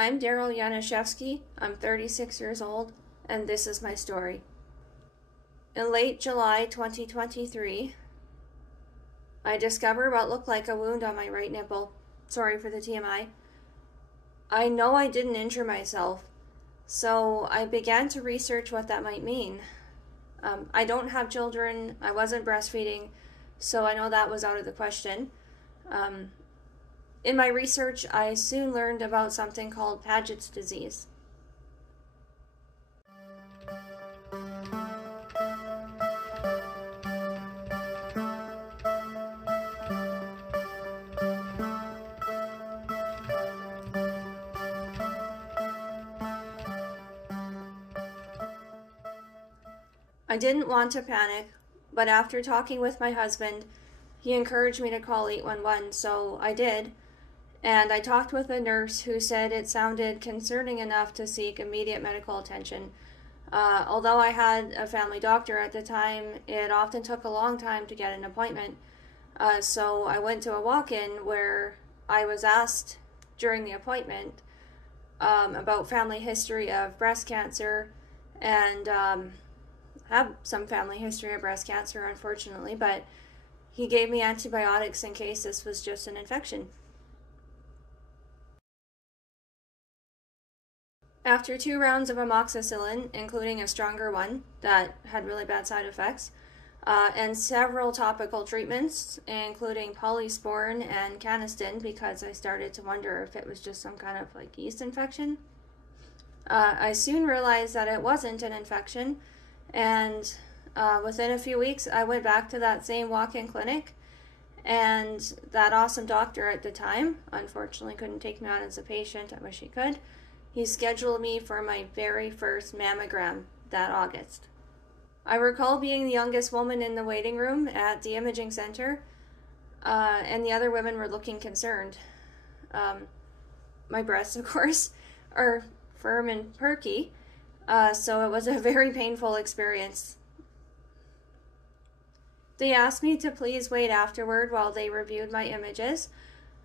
I'm Daryl Yanuszewski. I'm 36 years old, and this is my story. In late July 2023, I discovered what looked like a wound on my right nipple. Sorry for the TMI. I know I didn't injure myself, so I began to research what that might mean. I don't have children, I wasn't breastfeeding, so I know that was out of the question. In my research, I soon learned about something called Paget's disease. I didn't want to panic, but after talking with my husband, he encouraged me to call 811, so I did. And I talked with a nurse who said it sounded concerning enough to seek immediate medical attention. Although I had a family doctor at the time, it often took a long time to get an appointment. So I went to a walk-in where I was asked during the appointment about family history of breast cancer, and have some family history of breast cancer, unfortunately, but he gave me antibiotics in case this was just an infection. After 2 rounds of amoxicillin, including a stronger one that had really bad side effects, and several topical treatments, including polysporin and canesten, because I started to wonder if it was just some kind of like yeast infection, I soon realized that it wasn't an infection, and within a few weeks I went back to that same walk-in clinic, and that awesome doctor at the time, unfortunately couldn't take me on as a patient, I wish he could. He scheduled me for my very first mammogram that August. I recall being the youngest woman in the waiting room at the imaging center, and the other women were looking concerned. My breasts, of course, are firm and perky, so it was a very painful experience. They asked me to please wait afterward while they reviewed my images.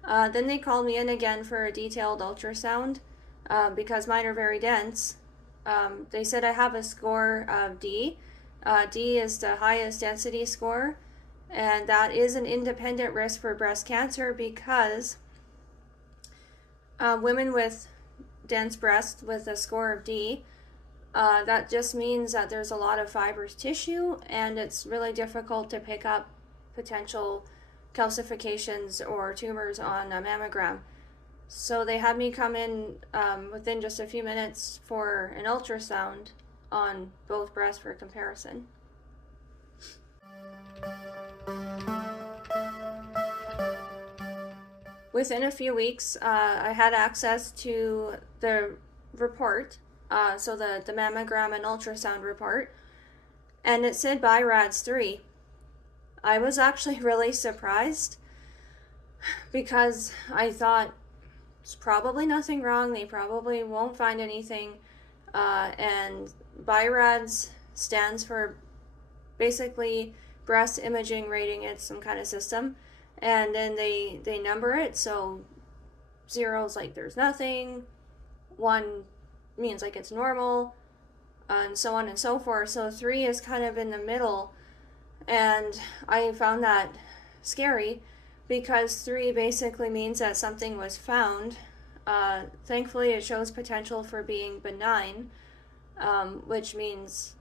Then they called me in again for a detailed ultrasound. Because mine are very dense. They said I have a score of D. D is the highest density score, and that is an independent risk for breast cancer because women with dense breasts with a score of D, that just means that there's a lot of fibrous tissue, and it's really difficult to pick up potential calcifications or tumors on a mammogram. So they had me come in within just a few minutes for an ultrasound on both breasts for comparison. Within a few weeks, I had access to the report, so the mammogram and ultrasound report, and it said BIRADS 3. I was actually really surprised because I thought, there's probably nothing wrong, they probably won't find anything, and BIRADS stands for basically breast imaging rating. It's some kind of system, and then they number it, so 0 is like there's nothing, 1 means like it's normal, and so on and so forth. So 3 is kind of in the middle, and I found that scary, because 3 basically means that something was found. Thankfully, it shows potential for being benign, which means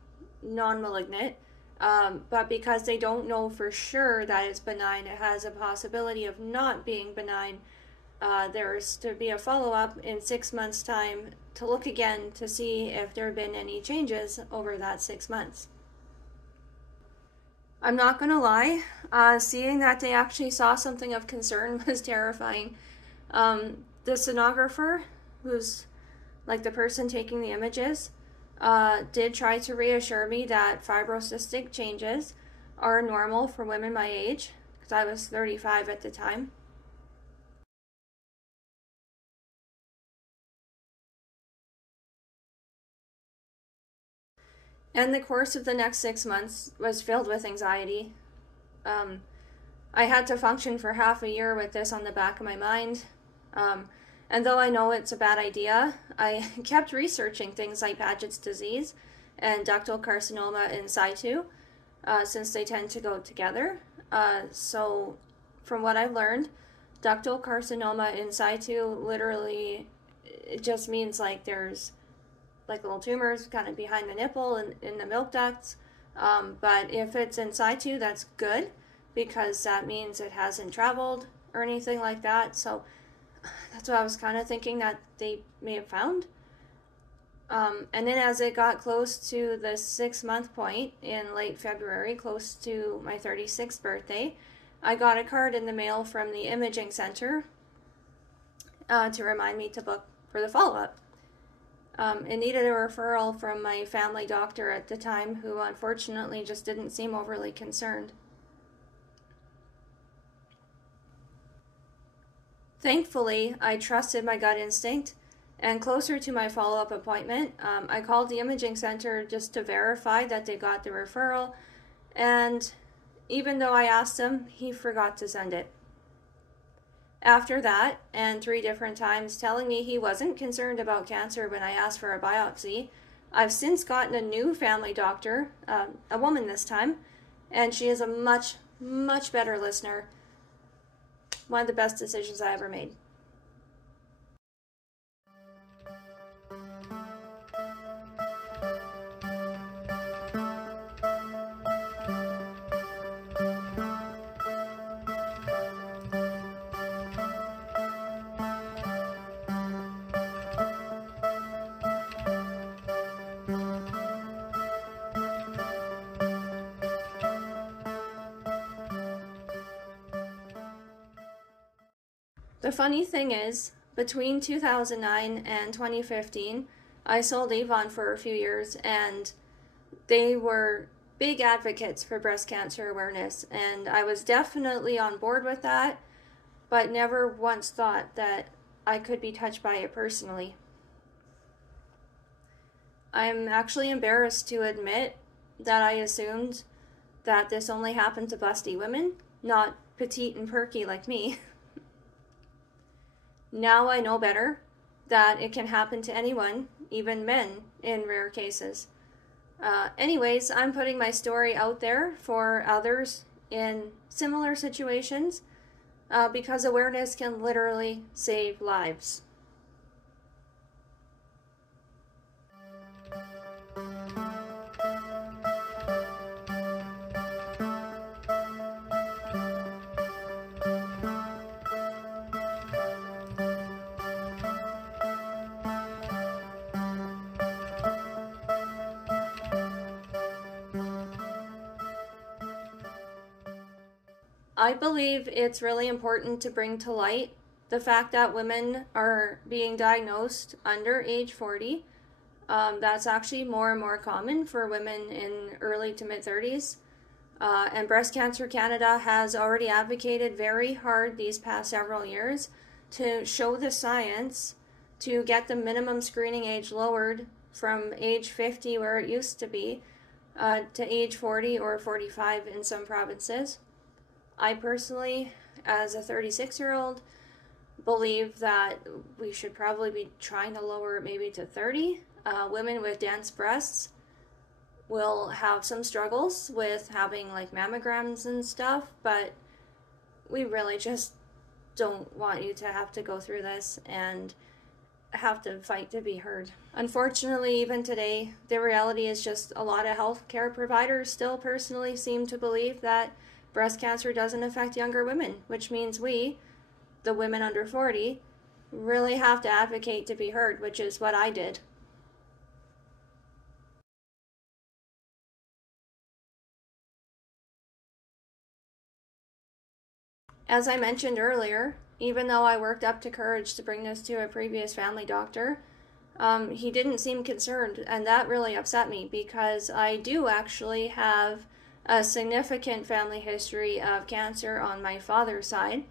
non-malignant. But because they don't know for sure that it's benign, it has a possibility of not being benign. There's to be a follow-up in 6 months' time to look again to see if there have been any changes over that 6 months. I'm not gonna lie, seeing that they actually saw something of concern was terrifying. The sonographer, who's like the person taking the images, did try to reassure me that fibrocystic changes are normal for women my age, because I was 35 at the time. And the course of the next 6 months was filled with anxiety. I had to function for half a year with this on the back of my mind. And though I know it's a bad idea, I kept researching things like Paget's disease and ductal carcinoma in situ, since they tend to go together. So from what I've learned, ductal carcinoma in situ literally, it just means like there's like little tumors kind of behind the nipple and in the milk ducts. But if it's in situ, that's good, because that means it hasn't traveled or anything like that. So that's what I was kind of thinking that they may have found. And then as it got close to the 6-month point in late February, close to my 36th birthday, I got a card in the mail from the imaging center to remind me to book for the follow-up. It needed a referral from my family doctor at the time, who unfortunately just didn't seem overly concerned. Thankfully, I trusted my gut instinct, and closer to my follow-up appointment, I called the imaging center just to verify that they got the referral, and even though I asked him, he forgot to send it. After that, and 3 different times telling me he wasn't concerned about cancer when I asked for a biopsy, I've since gotten a new family doctor, a woman this time, and she is a much, much better listener. One of the best decisions I ever made. The funny thing is, between 2009 and 2015, I sold Avon for a few years, and they were big advocates for breast cancer awareness, and I was definitely on board with that, but never once thought that I could be touched by it personally. I'm actually embarrassed to admit that I assumed that this only happened to busty women, not petite and perky like me. Now I know better, that it can happen to anyone, even men, in rare cases. Anyways, I'm putting my story out there for others in similar situations, because awareness can literally save lives. I believe it's really important to bring to light the fact that women are being diagnosed under age 40. That's actually more and more common for women in early to mid-30s. And Breast Cancer Canada has already advocated very hard these past several years to show the science to get the minimum screening age lowered from age 50, where it used to be, to age 40 or 45 in some provinces. I personally, as a 36-year-old, believe that we should probably be trying to lower it maybe to 30. Women with dense breasts will have some struggles with having like mammograms and stuff, but we really just don't want you to have to go through this and have to fight to be heard. Unfortunately, even today, the reality is just a lot of healthcare providers still personally seem to believe that breast cancer doesn't affect younger women, which means we, the women under 40, really have to advocate to be heard, which is what I did. As I mentioned earlier, even though I worked up to courage to bring this to a previous family doctor, he didn't seem concerned, and that really upset me, because I do actually have a significant family history of cancer on my father's side.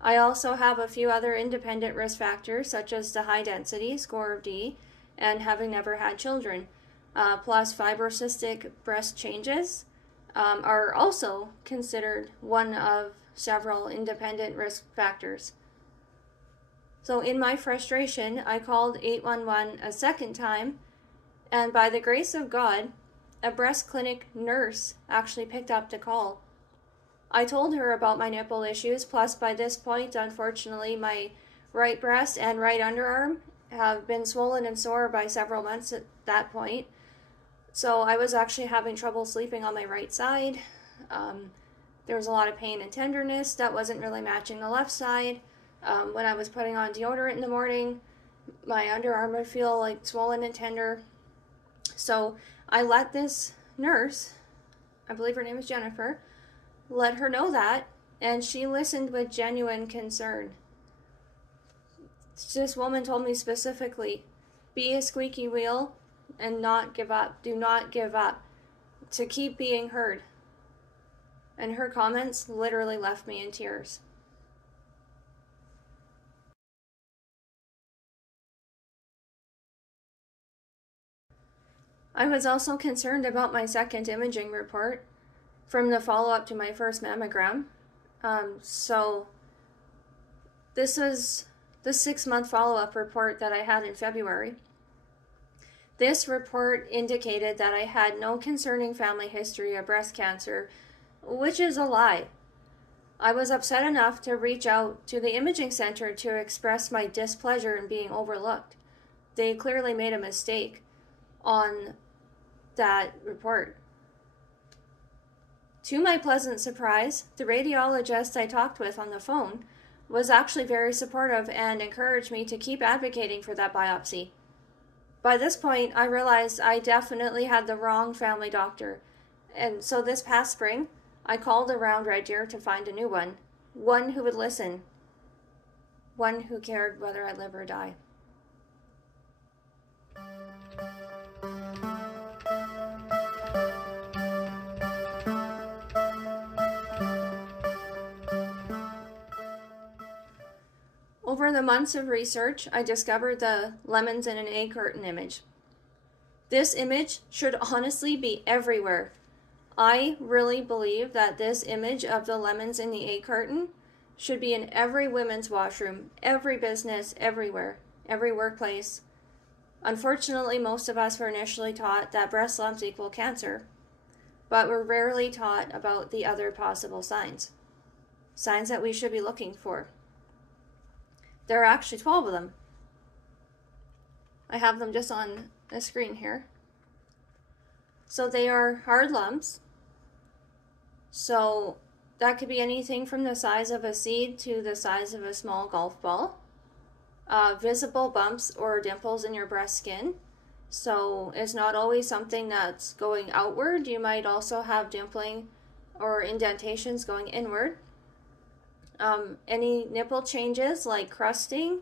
I also have a few other independent risk factors, such as the high density score of D and having never had children, plus fibrocystic breast changes are also considered one of several independent risk factors. So in my frustration, I called 811 a second time, and by the grace of God, a breast clinic nurse actually picked up the call. I told her about my nipple issues, plus by this point, unfortunately, my right breast and right underarm have been swollen and sore by several months at that point. So I was actually having trouble sleeping on my right side. There was a lot of pain and tenderness that wasn't really matching the left side. When I was putting on deodorant in the morning, my underarm would feel like swollen and tender. So I let this nurse, I believe her name is Jennifer, let her know that, and she listened with genuine concern. This woman told me specifically, be a squeaky wheel and not give up. Do not give up. To keep being heard. And her comments literally left me in tears. I was also concerned about my second imaging report from the follow-up to my first mammogram. So this was the 6-month follow-up report that I had in February. This report indicated that I had no concerning family history of breast cancer, which is a lie. I was upset enough to reach out to the imaging center to express my displeasure in being overlooked. They clearly made a mistake on that report. To my pleasant surprise, the radiologist I talked with on the phone was actually very supportive and encouraged me to keep advocating for that biopsy. By this point, I realized I definitely had the wrong family doctor, and so this past spring, I called around Red Deer to find a new one who would listen, one who cared whether I live or die. Over the months of research, I discovered the lemons in an egg carton image. This image should honestly be everywhere. I really believe that this image of the lemons in the egg carton should be in every women's washroom, every business, everywhere, every workplace. Unfortunately, most of us were initially taught that breast lumps equal cancer, but we're rarely taught about the other possible signs that we should be looking for. There are actually 12 of them. I have them just on the screen here. So they are hard lumps. So that could be anything from the size of a seed to the size of a small golf ball. Visible bumps or dimples in your breast skin. So it's not always something that's going outward. You might also have dimpling or indentations going inward. Any nipple changes like crusting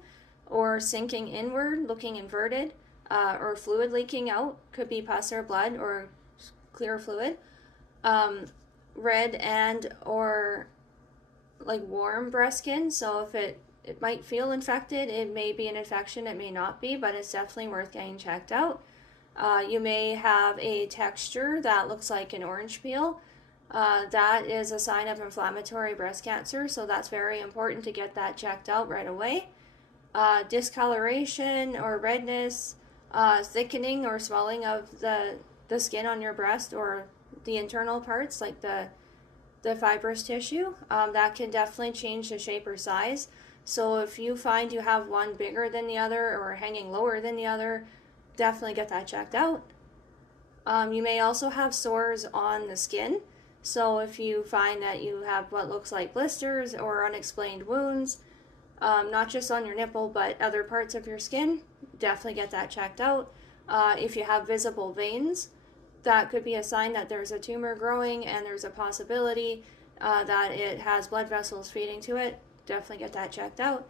or sinking inward, looking inverted, or fluid leaking out, could be pus or blood or clear fluid. Red and or like warm breast skin, so if it might feel infected, it may be an infection, it may not be, but it's definitely worth getting checked out. You may have a texture that looks like an orange peel. That is a sign of inflammatory breast cancer, so that's very important to get that checked out right away. Discoloration or redness, thickening or swelling of the skin on your breast or the internal parts like the fibrous tissue, that can definitely change the shape or size. So if you find you have one bigger than the other or hanging lower than the other, definitely get that checked out. You may also have sores on the skin. So if you find that you have what looks like blisters or unexplained wounds, not just on your nipple but other parts of your skin, definitely get that checked out. If you have visible veins, that could be a sign that there's a tumor growing and there's a possibility that it has blood vessels feeding to it. Definitely get that checked out.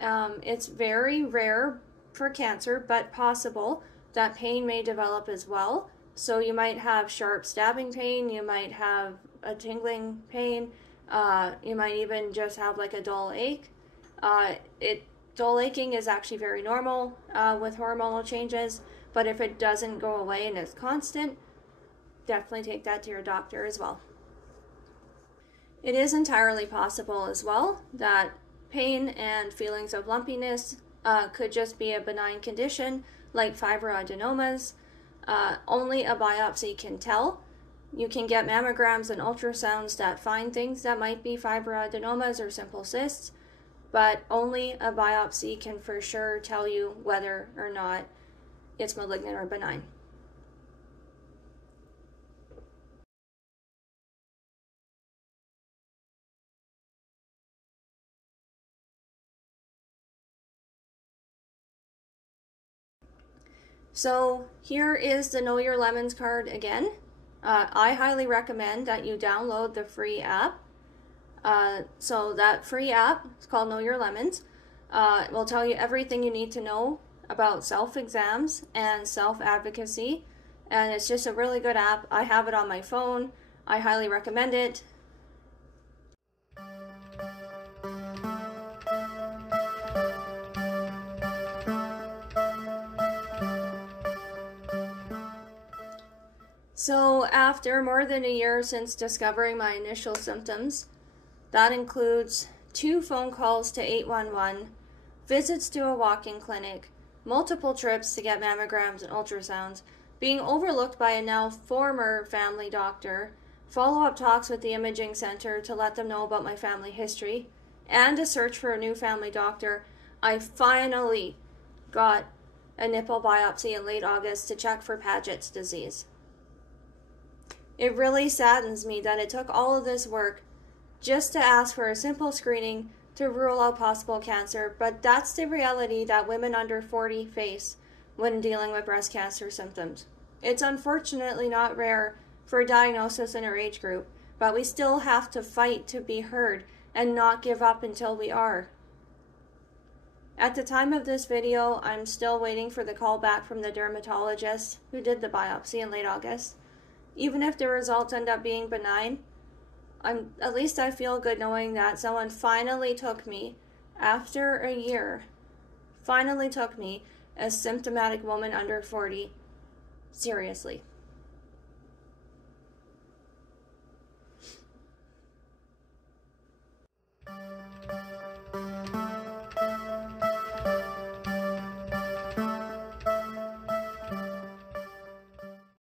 It's very rare for cancer, but possible that pain may develop as well. So you might have sharp stabbing pain, you might have a tingling pain, you might even just have like a dull ache. Dull aching is actually very normal with hormonal changes, but if it doesn't go away and is constant, definitely take that to your doctor as well. It is entirely possible as well that pain and feelings of lumpiness could just be a benign condition like fibroadenomas. Only a biopsy can tell. You can get mammograms and ultrasounds that find things that might be fibroadenomas or simple cysts, but only a biopsy can for sure tell you whether or not it's malignant or benign. So here is the Know Your Lemons card again. I highly recommend that you download the free app. So that free app is called Know Your Lemons. It will tell you everything you need to know about self-exams and self-advocacy. And it's just a really good app. I have it on my phone. I highly recommend it. So after more than a year since discovering my initial symptoms, that includes 2 phone calls to 811, visits to a walk-in clinic, multiple trips to get mammograms and ultrasounds, being overlooked by a now former family doctor, follow-up talks with the imaging center to let them know about my family history, and a search for a new family doctor, I finally got a nipple biopsy in late August to check for Paget's disease. It really saddens me that it took all of this work just to ask for a simple screening to rule out possible cancer, but that's the reality that women under 40 face when dealing with breast cancer symptoms. It's unfortunately not rare for a diagnosis in our age group, but we still have to fight to be heard and not give up until we are. At the time of this video, I'm still waiting for the call back from the dermatologist who did the biopsy in late August. Even if the results end up being benign, at least I feel good knowing that someone finally took me, after a year, finally took me, a symptomatic woman under 40, seriously.